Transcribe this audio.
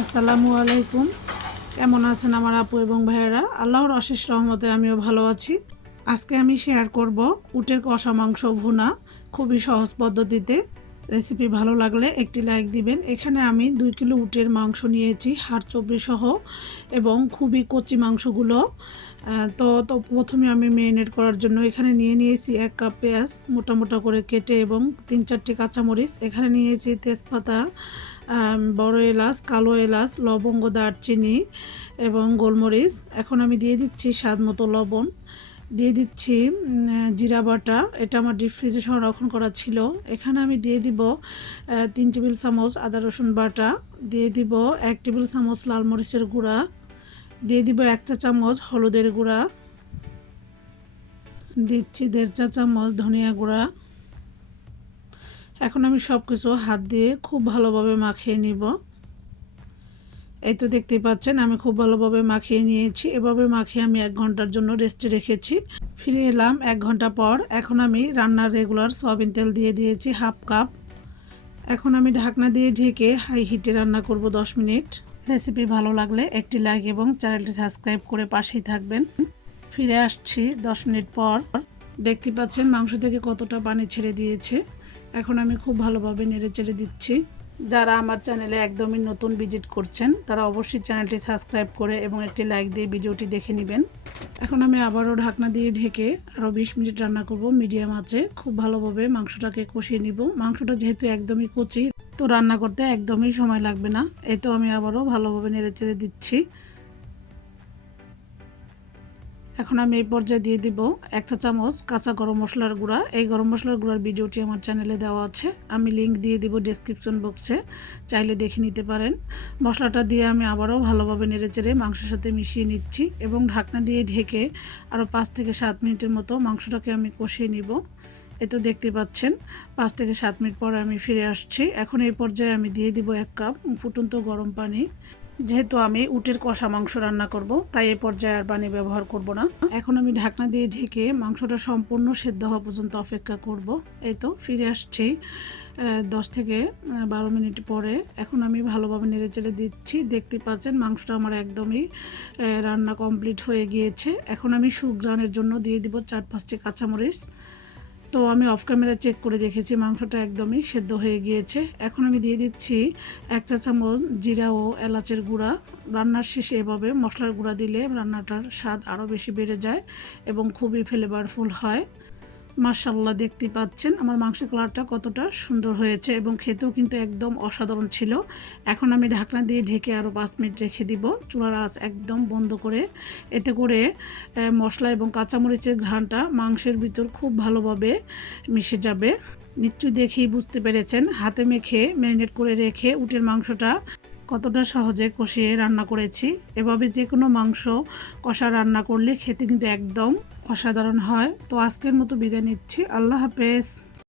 আসসালামু আলাইকুম। কেমন আছেন আমার আপু এবং ভাইয়েরা? আল্লাহর অশেষ রহমতে আমিও ভালো আছি। আজকে আমি শেয়ার করব উটের কষা মাংস ভুনা খুবই সহজ পদ্ধতিতে। রেসিপি ভালো লাগলে একটি লাইক দিবেন। এখানে আমি দুই কিলো উটের মাংস নিয়েছি হাড় সহ, এবং খুবই কচি মাংসগুলো। তো তো প্রথমে আমি মেরিনেট করার জন্য এখানে নিয়ে নিয়েছি এক কাপ পেঁয়াজ, মোটা মোটা করে কেটে এবং তিন চারটি কাঁচামরিচ। এখানে নিয়েছি তেজপাতা বড় এলাচ, কালো এলাচ, লবঙ্গ, দারচিনি এবং গোলমরিচ। এখন আমি দিয়ে দিচ্ছি স্বাদ মতো লবণ। দিয়ে দিচ্ছি জিরা বাটা। এটা আমার ডিপ ফ্রিজে সংরক্ষণ করা ছিল। এখানে আমি দিয়ে দিব তিন টেবিল চামচ আদা রসুন বাটা। দিয়ে দিব এক টেবিল চামচ লাল মরিচের গুঁড়া। দিয়ে দিব এক চা চামচ হলুদের গুঁড়া। দিচ্ছি দেড় চা চামচ ধনিয়া গুঁড়া। এখন আমি সব কিছু হাত দিয়ে খুব ভালোভাবে মাখিয়ে নিব। এই তো দেখতেই পাচ্ছেন, আমি খুব ভালোভাবে মাখিয়ে নিয়েছি। এভাবে মাখিয়ে আমি এক ঘণ্টার জন্য রেস্টে রেখেছি। ফিরে এলাম এক ঘণ্টা পর। এখন আমি রান্নার রেগুলার সয়াবিন তেল দিয়ে দিয়েছি হাফ কাপ এখন আমি ঢাকনা দিয়ে ঢেকে হাই হিটে রান্না করব দশ মিনিট। রেসিপি ভালো লাগলে একটি লাইক এবং চ্যানেলটি সাবস্ক্রাইব করে পাশেই থাকবেন। ফিরে আসছি দশ মিনিট পর। দেখতে পাচ্ছেন মাংস থেকে কতটা পানি ছেড়ে দিয়েছে। এখন আমি খুব ভালোভাবে নেড়ে চেড়ে দিচ্ছি। যারা আমার চ্যানেলে একদমই নতুন ভিজিট করছেন, তারা অবশ্যই চ্যানেলটি সাবস্ক্রাইব করে এবং একটি লাইক দিয়ে ভিডিওটি দেখে নেবেন। এখন আমি আবারও ঢাকনা দিয়ে ঢেকে আরও বিশ মিনিট রান্না করব মিডিয়াম আছে খুব ভালোভাবে মাংসটাকে কষিয়ে নিব। মাংসটা যেহেতু একদমই কচি, তো রান্না করতে একদমই সময় লাগবে না। এতো আমি আবারও ভালোভাবে নেড়ে চেড়ে দিচ্ছি। এখন আমি এই পর্যায়ে দিয়ে দিব এক চা চামচ কাঁচা গরম মশলার গুঁড়া। এই গরম মশলার গুঁড়ার ভিডিওটি আমার চ্যানেলে দেওয়া আছে। আমি লিংক দিয়ে দিব ডেসক্রিপশন বক্সে চাইলে দেখে নিতে পারেন। মশলাটা দিয়ে আমি আবারও ভালোভাবে নেড়েচেড়ে মাংসের সাথে মিশিয়ে নিচ্ছি এবং ঢাকনা দিয়ে ঢেকে আরও পাঁচ থেকে সাত মিনিটের মতো মাংসটাকে আমি কষিয়ে নিব। এ তো দেখতে পাচ্ছেন, পাঁচ থেকে সাত মিনিট পরে আমি ফিরে আসছি। এখন এই পর্যায়ে আমি দিয়ে দিব এক কাপ ফুটন্ত গরম পানি। যেহেতু আমি উটের কষা মাংস রান্না করব, তাই এই পর্যায়ে আর পানি ব্যবহার করব না। এখন আমি ঢাকনা দিয়ে ঢেকে মাংসটা সম্পূর্ণ সেদ্ধ হওয়া পর্যন্ত অপেক্ষা করব। এই তো, ফিরে আসছি দশ থেকে বারো মিনিট পরে। এখন আমি ভালোভাবে নেড়ে চেড়ে দিচ্ছি। দেখতে পাচ্ছেন, মাংসটা আমার একদমই রান্না কমপ্লিট হয়ে গিয়েছে। এখন আমি সুগ্রানের জন্য দিয়ে দিব চার পাঁচটি কাঁচামরিচ। তো আমি অফ ক্যামেরা চেক করে দেখেছি, মাংসটা একদমই সেদ্ধ হয়ে গিয়েছে। এখন আমি দিয়ে দিচ্ছি এক চা চামচ জিরা ও এলাচের গুঁড়া। রান্নার শেষে এভাবে মশলার গুঁড়া দিলে রান্নাটার স্বাদ আরও বেশি বেড়ে যায় এবং খুবই ফ্লেভারফুল হয়। মার্শাল্লাহ দেখতে পাচ্ছেন। আমার মাংসের কালারটা কতটা সুন্দর হয়েছে এবং খেতেও কিন্তু একদম অসাধারণ ছিল। এখন আমি ঢাকনা দিয়ে ঢেকে আরও পাঁচ মিনিট রেখে দিব। চুলার আঁচ একদম বন্ধ করে। এতে করে মশলা এবং কাঁচামরিচের ঘ্রাণটা মাংসের ভিতর খুব ভালোভাবে মিশে যাবে। নিশ্চয়ই দেখেই বুঝতে পেরেছেন। হাতে মেখে ম্যারিনেট করে রেখে উটের মাংসটা কতটা সহজে কষিয়ে রান্না করেছি। এভাবে যে কোনো মাংস কষা রান্না করলে খেতে কিন্তু একদম অসাধারণ হয়। তো আজকের মতো বিদায় নিচ্ছি। আল্লাহ হাফেজ।